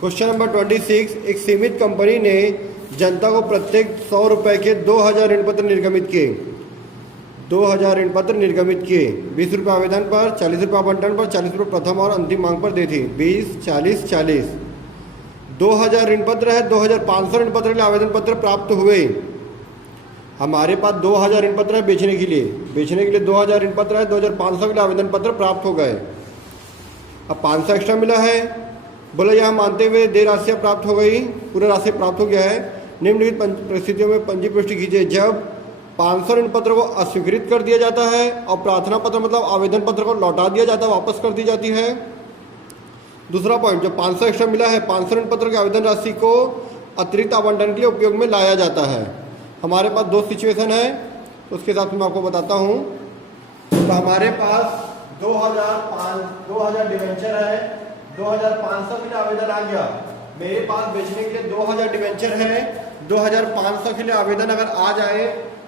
Question number 26। एक सीमित company ने जनता को प्रत्येक 100 रुपए के 2000 ऋण पत्र निर्गमित किए। 2000 ऋण पत्र निर्गमित किए। 20 रुपये आवेदन पर, 40 रुपये आवंटन पर, 40 रुपये प्रथम और अंतिम मांग पर दी थी। 20, 40, 40। 2000 ऋण पत्र है। 2500 ऋण पत्र के लिए आवेदन पत्र प्राप्त हुए। हमारे पास 2000 ऋण पत्र है बेचने के लिए। 2000 ऋण पत्र है। 2500 के लिए आवेदन पत्र प्राप्त हो गए। अब 500 एक्स्ट्रा मिला है। बोला यह मानते हुए देय राशि प्राप्त हो गई, पूरा राशि प्राप्त हो गया है। निम्नलिखित परिस्थितियों में पंजी पुष्टि कीजिए जब 500 ऋण पत्र को अस्वीकृत कर दिया जाता है और प्रार्थना पत्र मतलब आवेदन पत्र को लौटा दिया जाता है, वापस कर दी जाती है। दूसरा पॉइंट, जो 500 एक्स्ट्रा मिला है, 500 ऋण पत्र की आवेदन राशि को अतिरिक्त आवंटन के लिए उपयोग में लाया जाता है। हमारे पास दो सिचुएशन है, उसके हिसाब से मैं आपको बताता हूँ। तो हमारे पास 2000 डिवेंचर है। 2500 के लिए आवेदन आ गया। मेरे पास बेचने के लिए 2000 डिवेंचर है। 2500 के लिए आवेदन अगर आ जाए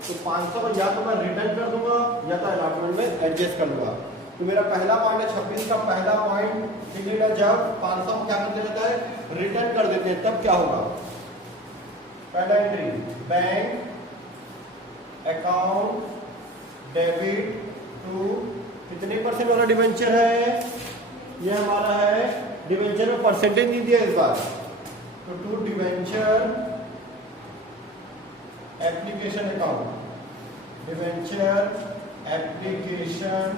तो 500 को या तो मैं रिटर्न कर दूंगा या तो अलॉटमेंट में एडजस्ट कर लूंगा। तो मेरा पहला पॉइंट है 26 का पहला पॉइंट, जब 500 को क्या कर दिया जाता है, रिटर्न कर देते हैं, तब क्या होगा। पहला entry, bank account debit to कितने परसेंट वाला डिवेंचर है, ये हमारा है। डिवेंचर में परसेंटेज नहीं दिया इस बार, तो to debenture application account, debenture application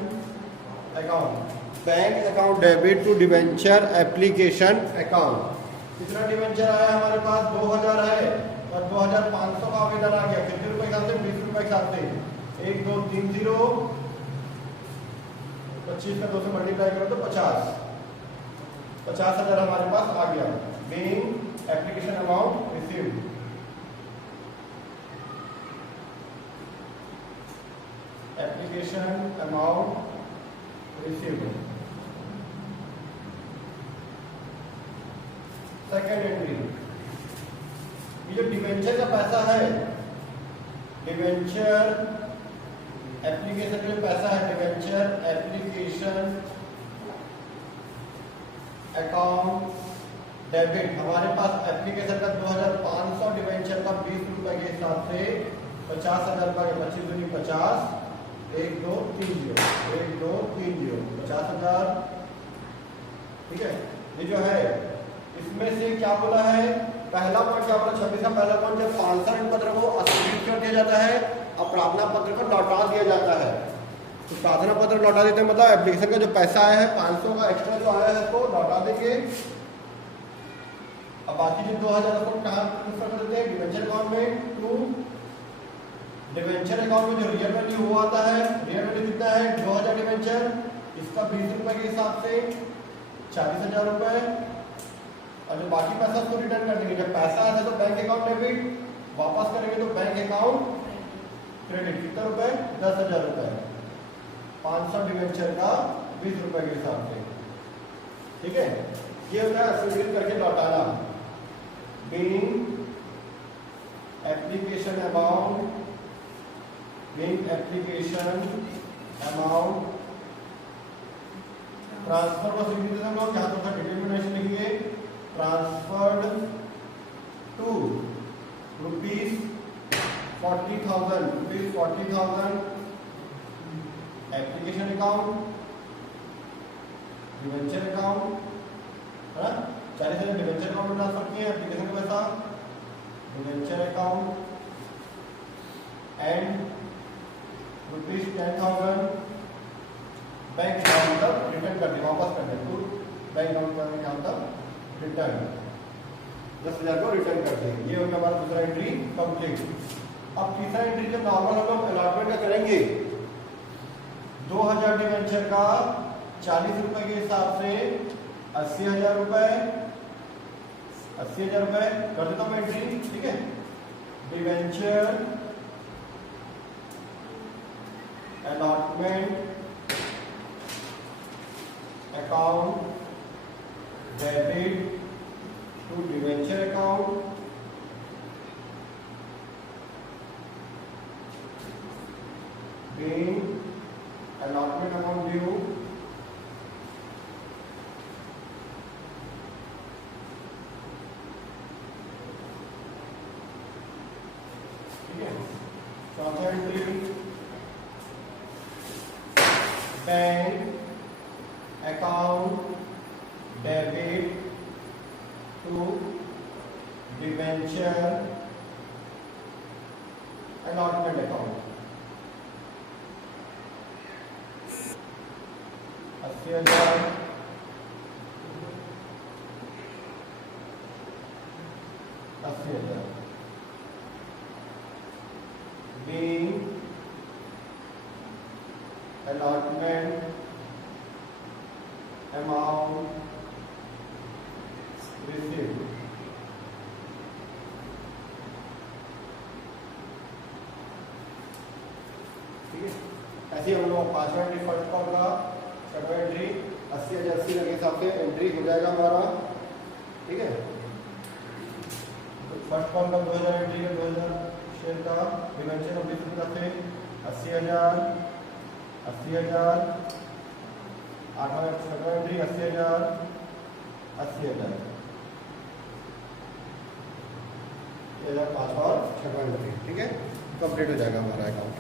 account, bank account debit to debenture application account. कितना डिवेंचर आया हमारे पास, 2000 है और 2500 का आवेदन आ गया। कितने रुपए के साथ, 20 रुपए के साथ। 1 2 3 0, 25 का 2 से मल्टीप्लाई करो तो 50,000 हमारे पास आ गया। Being application amount received. Application amount received. Second entry, ये जो डिवेंचर का पैसा है, डिवेंचर एप्लीकेशन का जो पैसा है, डिवेंचर एप्लीकेशन अकाउंट डेबिट, हमारे पास एप्लीकेशन का 2500, डिवेंचर का 20 रुपए के हिसाब से 50,000 रुपए के 25 दूनी 50, 1 2 3 0, 1 2 3 0, 50,000। ठीक है, ये जो है इसमें से क्या बोला है, पहला पॉइंट क्या बोला, 26 का पहला पॉइंट, जब 500 ऋण पत्र को अस्वीकृत कर दिया जाता है और प्रार्थना पत्र को लौटा दिया जाता है। तो प्रार्थना पत्र लौटा देते हैं मतलब एप्लीकेशन का जो पैसा आया है 500 का एक्स्ट्रा जो आया है उसको लौटा देंगे। अब बाकी जो 2000 को कहाँ ट्रांसफर कर देते हैं, डिवेंचर अकाउंट में। टू डिवेंचर अकाउंट में जो रियल वैल्यू वो आता है, रियल वैल्यू कितना है, 2000 डिवेंचर, इसका 20 रुपए के हिसाब से 40,000 रुपए, और जो बाकी पैसा उसको रिटर्न कर देंगे। जब पैसा आता है तो बैंक अकाउंट डेबिट, वापस करेंगे तो बैंक अकाउंट क्रेडिट। कितना रुपए, 10,000 रुपए। 500 डिवेंचर का 20 रुपए के हिसाब से। ठीक है, ये होता है अस्वीकृत करके लौटाना। Being application amount, being application amount transfer को स्वीकृत हम लोग यहाँ पर डिटरमिनेशन लिखिए, transferred to rupees 40,000 application account, debenture account, है ना, 40,000 डिवेंचर अकाउंट में ट्रांसफर किए, एप्लीकेशन का पैसा debenture account, and rupees 10,000 bank account तक रिटर्न कर दिया, वापस कर दिया। तो बैंक अकाउंट तक रिटर्न 10,000 को रिटर्न कर देंगे। ये हो गया हमारा दूसरा एंट्री कंप्लीट। अब तीसरा एंट्री जो नॉर्मल हम लोग अलॉटमेंट का करेंगे, 2000 डिवेंचर का 40 रुपए के हिसाब से 80,000 रुपए, 80,000 रुपए कर देता हूँ एंट्री। ठीक है, debenture allotment account debit to debenture account, being allotment amount due, entry bank account debit to debenture allotment account 80,000 80,000 being allotment amount received ठीक है। ऐसे हम लोग पांचवा एंट्री फर्स्ट कॉल का छठवा एंट्री 80,000 80 के हिसाब से एंट्री हो जाएगा हमारा, ठीक है। तो फर्स्ट कॉल का 2000 एंट्री है, 2000 शेयर का डिवेंचर ऑफ 20 रुपया से 80,000 80,000 आठवां छठवा एंट्री 80,000 80,000 पांचवा और छठवा एंट्री, ठीक है। कंप्लीट हो जाएगा हमारा अकाउंट।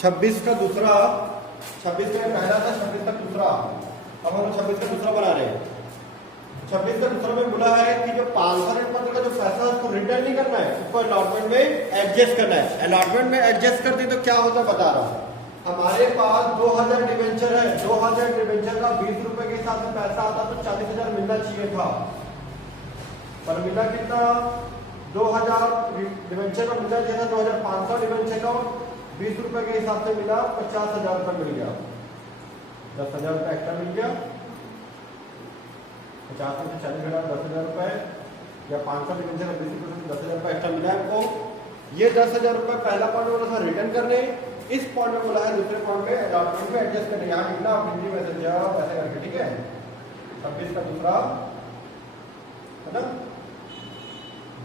26 का दूसरा, 26 का पहला था, 26 का दूसरा, अब हम 26 का दूसरा बना रहे हैं। 26 का दूसरा में बोला है कि जो 500 ऋण पत्र का जो पैसा है उसको रिटर्न नहीं करना है, उसको अलॉटमेंट में एडजस्ट करना है। अलॉटमेंट में एडजस्ट करते तो क्या होता है बता रहा हूं। हमारे पास 2000 डिवेंचर है, 2000 डिवेंचर का 20 रुपए के हिसाब से पैसा आता तो 40,000 मिलना चाहिए था, पर मिला कितना? 2000 डिवेंचर का मिलना चाहिए था 2500 डिवेंचर का 20 रुपए के हिसाब से मिला 50,000 रुपये मिल गया, 10,000 रुपये एक्स्ट्रा मिल गया। 50 में से 40 घटा 10,000 रुपये, या 500 डिवेंचर 20% 10,000 रुपये एक्स्ट्रा मिला है हमको। ये 10,000 रुपये पहला पॉइंट बोला था रिटर्न करने, इस पॉइंट में बोला है दूसरे पॉइंट में अलॉटमेंट में एडजस्ट करने। यहाँ लिखना आप हिंदी में ऐसे करके, ठीक है। 26 का दूसरा है ना,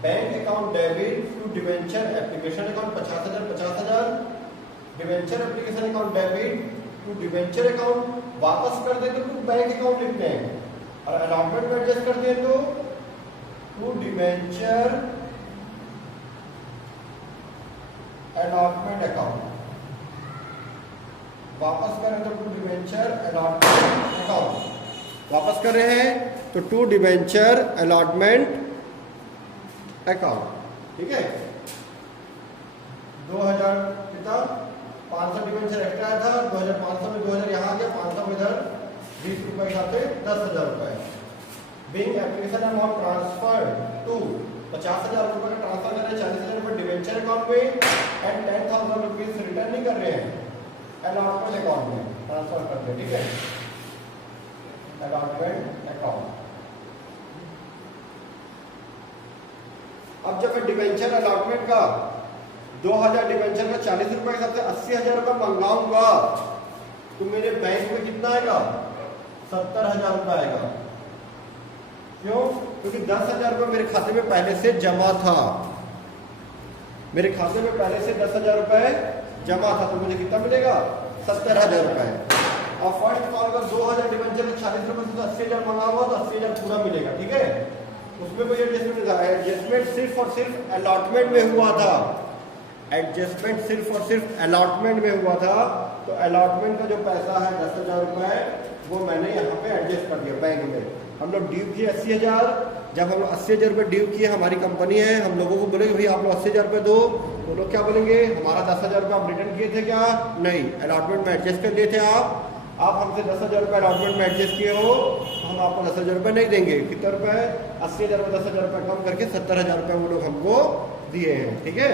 bank account debit to debenture application account 50,000 50,000, debenture application account debit to debenture account वापस कर देते तो बैंक अकाउंट लिखते हैं, और अलॉटमेंट में एडजस्ट कर दें तो टू डिवेंचर अलॉटमेंट अकाउंट, वापस करें तो टू डिवेंचर अलॉटमेंट अकाउंट, वापस कर रहे हैं तो टू डिवेंचर अलॉटमेंट अकाउंट, ठीक है। 2000 कितना 500 डिवेंचर एक्स्ट्रा आया था, 2500 में 2000 यहाँ आ गया, 500 में इधर 20 रुपए के साथ 10,000 रुपए। Being application amount transfer to 50,000 रुपए का ट्रांसफर कर रहे हैं 40,000 रुपए डिवेंचर अकाउंट में, एंड 10,000 रुपीज रिटर्न नहीं कर रहे हैं, अलॉटमेंट अकाउंट में ट्रांसफर करते हैं, ठीक है। Allotment account. अब जब मैं डिवेंचर अलॉटमेंट का 2000 डिवेंचर का 40 रुपए के हिसाब से 80,000 रुपये मंगाऊंगा तो मेरे बैंक में कितना आएगा? 70,000 रुपये आएगा। क्यों? क्योंकि 10,000 रुपये मेरे खाते में पहले से जमा था, मेरे खाते में पहले से 10,000 रुपये जमा था, तो मुझे कितना मिलेगा? 70,000 रुपये। और फर्स्ट कॉल का 2000 डिवेंचर का 40 रुपये से 80,000 मंगा हुआ तो 80,000 पूरा मिलेगा, ठीक है। उसमें कोई एडजस्टमेंट नहीं था, एडजस्टमेंट सिर्फ और सिर्फ अलॉटमेंट में हुआ था, एडजस्टमेंट सिर्फ और सिर्फ अलॉटमेंट में हुआ था। तो अलॉटमेंट का जो पैसा है 10,000 रुपये वो मैंने यहाँ पे एडजस्ट कर दिया बैंक में। हम लोग ड्यू किए 80,000, जब हम लोग 80,000 रुपये ड्यू किए, हमारी कंपनी है, हम लोगों को बोलेंगे भाई आप लोग 80,000 रुपये दो, वो लोग क्या बोलेंगे हमारा 10,000 रुपये आप रिटर्न किए थे क्या? नहीं, अलॉटमेंट में एडजस्ट कर दिए थे आप हमसे 10,000 रुपये अलॉटमेंट में एडजस्ट किए हो, हम आपको 10,000 रुपये नहीं देंगे। कितने रुपये? 80,000 रुपये 10,000 रुपये कम करके 70,000 रुपये वो लोग हमको दिए हैं, ठीक है।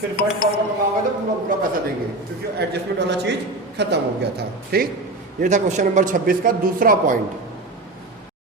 फिर फर्स्ट कॉल का मंगाओगे तो पूरा पूरा पैसा देंगे, क्योंकि एडजस्टमेंट वाला चीज़ खत्म हो गया था, ठीक। ये था क्वेश्चन नंबर 26 का दूसरा पॉइंट।